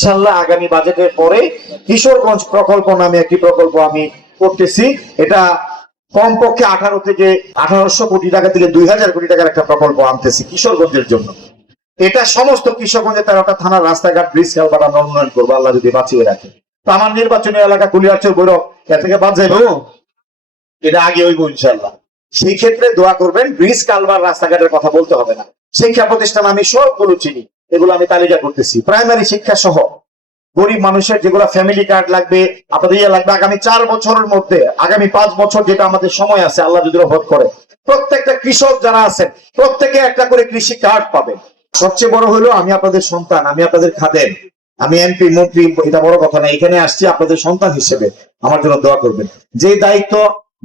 ইনশাআল্লাহ আগামী বাজেটের পরে কিশোরগঞ্জ প্রকল্প নামে একটি প্রকল্প আমি করতেছি। এটা কমপক্ষে 18 থেকে 1800 কোটি টাকা থেকে 2000 কোটি টাকার একটা প্রকল্প আনতেছি কিশোরগঞ্জের জন্য। এটা সমস্ত কিশোরগঞ্জের 13টা থানার রাস্তাঘাট, ব্রিজ, কালভার্ট আমরা উন্নয়ন করবো আল্লাহ যদি বাঁচিয়ে রাখে। তো আমার নির্বাচনী এলাকা কুলিয়ারচর, ভৈরব, এ থেকে বাদ যাইব, এটা আগে হইব ইনশাআল্লাহ। সেই ক্ষেত্রে দোয়া করবেন, ব্রিজ, কালভার্ট, রাস্তাঘাটের কথা বলতে হবে না। শিক্ষা প্রতিষ্ঠান আমি সবগুলো চিনি, এগুলো আমি তালিকা করতেছি। প্রাইমারি শিক্ষা সহ গরিব মানুষের যেগুলো ফ্যামিলি কার্ড লাগবে, আপনাদের ইয়ে লাগবে, আগামী 4 বছরের মধ্যে, আগামী 5 বছর যেটা আমাদের সময় আছে, আল্লাহ যদি রহমত করে, প্রত্যেকটা কৃষক যারা আছেন প্রত্যেকে একটা করে কৃষি কার্ড পাবেন। সবচেয়ে বড় হলো আমি আপনাদের সন্তান, আমি আপনাদের খাদেম, আমি এমপি মন্ত্রী, এটা বড় কথা না। এখানে আসছি আপনাদের সন্তান হিসেবে, আমার জন্য দোয়া করবেন। যে দায়িত্ব,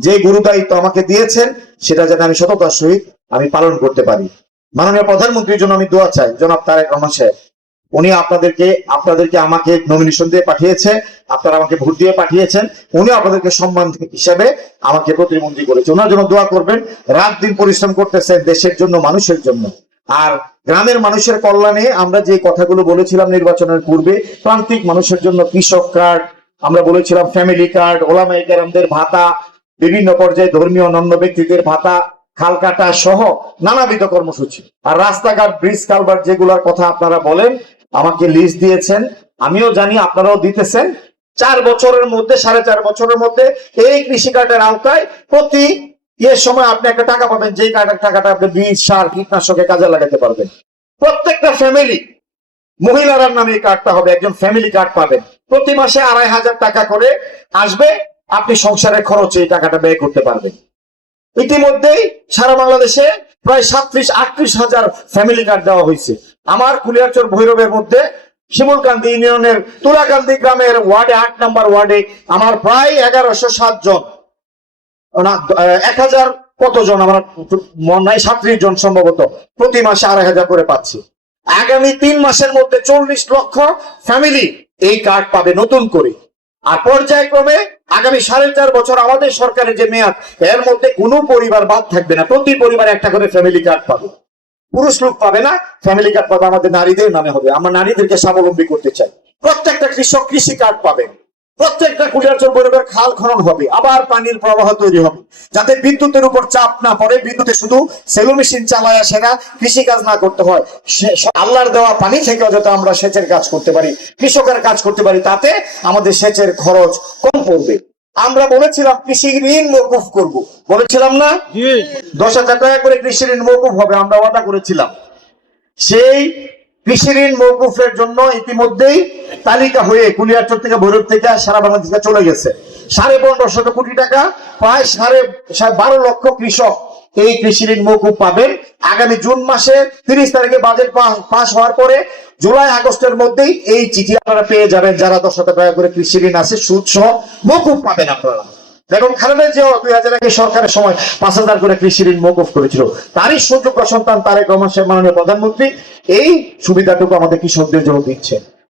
যে গুরু দায়িত্ব আমাকে দিয়েছেন, সেটা যেন আমি সততার সহিত আমি পালন করতে পারি। মাননীয় প্রধানমন্ত্রীর জন্য আমি দোয়া চাই, জনাব তারেক রহমান সাহেব। উনি আপনাদেরকে আমাকে নমিনেশন দিয়ে পাঠিয়েছে, আপনারা আমাকে ভোট দিয়ে পাঠিয়েছেন। উনি আপনাদেরকে সম্মান হিসেবে আমাকে প্রতিমন্ত্রী করেছে। ওনার জন্য দোয়া করবেন। রাত দিন পরিশ্রম করতেছেন দেশের জন্য, মানুষের জন্য। আর গ্রামের মানুষের কল্যাণে আমরা যে কথাগুলো বলেছিলাম নির্বাচনের পূর্বে, প্রান্তিক মানুষের জন্য কৃষক কার্ড, আমরা বলেছিলাম ফ্যামিলি কার্ড, ওলামায়ে কেরামদের ভাতা, বিভিন্ন পর্যায়ে ধর্মীয় অন্যান্য ব্যক্তিদের ভাতা, খাল কাটা সহ নানাবিধ কর্মসূচি। আর রাস্তাঘাট, ব্রিজ, কালভার্ট যেগুলোর কথা আপনারা বলেন, আমাকে লিস্ট দিয়েছেন, আমিও জানি, আপনারাও দিতেছেন। 4 বছরের মধ্যে, 4.5 বছরের মধ্যে এই কৃষি কার্ডের আওতায় প্রতি সময় আপনি একটা টাকা পাবেন, যে টাকাটা আপনি বীজ, সার, কীটনাশকে কাজে লাগাতে পারবেন। প্রত্যেকটা ফ্যামিলি, মহিলার নামে এই কার্ডটা হবে, একজন ফ্যামিলি কার্ড পাবেন। প্রতি মাসে 2500 টাকা করে আসবে, আপনি সংসারের খরচে এই টাকাটা ব্যয় করতে পারবেন। ইতিমধ্যেই সারা বাংলাদেশে প্রায় 37-38 হাজার ফ্যামিলি কার্ড দেওয়া হয়েছে। আমার কুলিয়ারচর ভৈরবের মধ্যে শিমুলকান্দি ইউনিয়নের তুলাকান্দি গ্রামের ওয়ার্ডে, 8 নম্বর ওয়ার্ডে আমার প্রায় 1107 জন, 1000 কতজন, আমার মনে নাই, 37 জন সম্ভবত, প্রতি মাসে 2500 করে পাচ্ছি। আগামী 3 মাসের মধ্যে 40 লক্ষ ফ্যামিলি এই কার্ড পাবে নতুন করে। আর পর্যায়ক্রমে আগামী 4.5 বছর আমাদের সরকারের যে মেয়াদ, এর মধ্যে কোনো পরিবার বাদ থাকবে না, প্রতি পরিবারে একটা করে ফ্যামিলি কার্ড পাবে। পুরুষ লোক পাবে না, ফ্যামিলি কার্ড পাবে আমাদের নারীদের নামে হবে। আমরা নারীদেরকে স্বাবলম্বী করতে চাই। প্রত্যেকটা কৃষক কৃষি কার্ড পাবে। প্রত্যেকটা কুলিয়ারচর ভৈরবের খাল খনন হবে, আবার পানির প্রবাহ তৈরি হবে, যাতে বিদ্যুতের উপর চাপ না পড়ে, বিদ্যুতে শুধু সেলো মেশিন চালায় আসে না, কৃষি কাজ না করতে হয়, আল্লাহর দেওয়া পানি থেকেও যাতে আমরা সেচের কাজ করতে পারি, কৃষকের কাজ করতে পারি, তাতে আমাদের সেচের খরচ কম পড়বে। আমরা বলেছিলাম কৃষি ঋণ মওকুফ করব, বলেছিলাম না? 10,000 টাকা করে কৃষি ঋণ মওকুফ হবে, আমরা ওয়াদা করেছিলাম। সেই কৃষি ঋণ মওকুফের জন্য ইতিমধ্যেই তালিকা হয়ে কুলিয়ারচর থেকে, ভৈরব থেকে, সারা বাংলাদেশ থেকে চলে গেছে 1550 কোটি টাকা। প্রায় 12.5 লক্ষ কৃষক এই কৃষি ঋণ মওকুফ পাবেন। আগামী জুন মাসে 30 তারিখে বাজেট পাস হওয়ার পরে জুলাই আগস্টের মধ্যেই এই চিঠি আপনারা পেয়ে যাবেন। যারা 10,000 টাকা করে কৃষি ঋণ আছে, সুদ সহ মওকুফ পাবেন আপনারা। দেখুন, খালেদা জিয়া 2000 আগে সরকারের সময় 5000 করে কৃষি ঋণ মওকুফ করেছিল। তারই সুযোগ্য সন্তান তারেক রহমান সাহেব, মাননীয় প্রধানমন্ত্রী, এই সুবিধাটুকু আমাদের কৃষকদের জন্য দিচ্ছে।